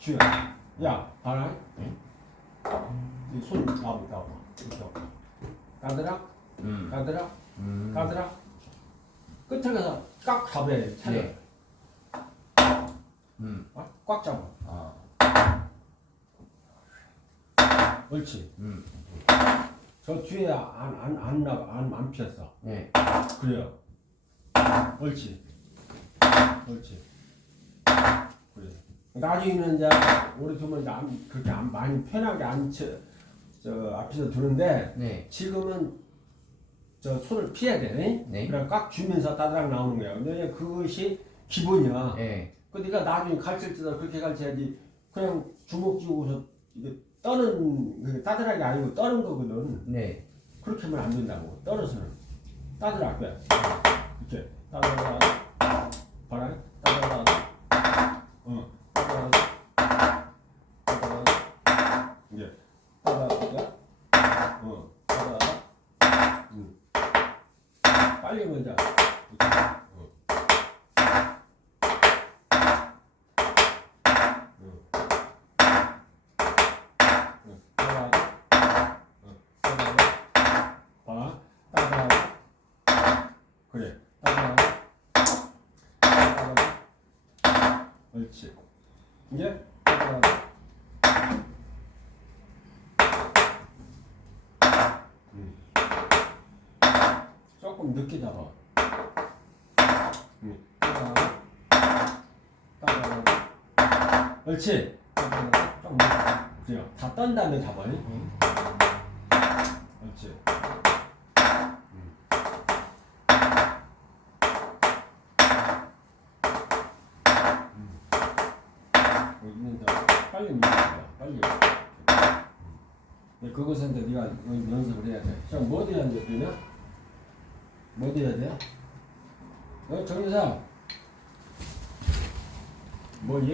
쥐어. 야, 봐라. 이손 나와, 나와. 이렇게. 가드라, 음. 가드라, 음. 가드라. 끝에 가서 꽉 잡아야 돼. 차려. 네. 음. 꽉, 꽉 잡아. 아. 옳지. 음. 저 뒤에 안, 안, 안 나, 안, 안 피었어. 네. 그래요. 옳지. 옳지. 나중에는 이제 우리 두면 이제 안, 그렇게 안, 많이 편하게 안 쳐, 저 앞에서 두는데 네. 지금은 저 손을 피해야 돼. 네. 그래 꽉 쥐면서 따다락 나오는 거야. 근데 그것이 기본이야. 네. 그러니까 나중에 가르칠 때도 그렇게 가르쳐야지. 그냥 주먹 쥐고서 이게 떠는 그 따다락이 아니고 떠는 거거든. 네. 그렇게 하면 안 된다고. 떨어서는 따다락 왜? 이렇게 따다락 이게 따다락 어. 따다락 응 빨리 먼저 어. 그래. 옳지. 이제 따다 조금 늦게 잡아. 음. 옳지 조금 그래요. 다 떤 다음에 잡아 응? 옳지 여기는 이제 빨리 밀어야 빨리. 음. 그것은 이제 네가 연습을 해야 돼. 자, 뭐 돼야 돼, 그 뭐 돼야 돼? 어, 정유사. 뭐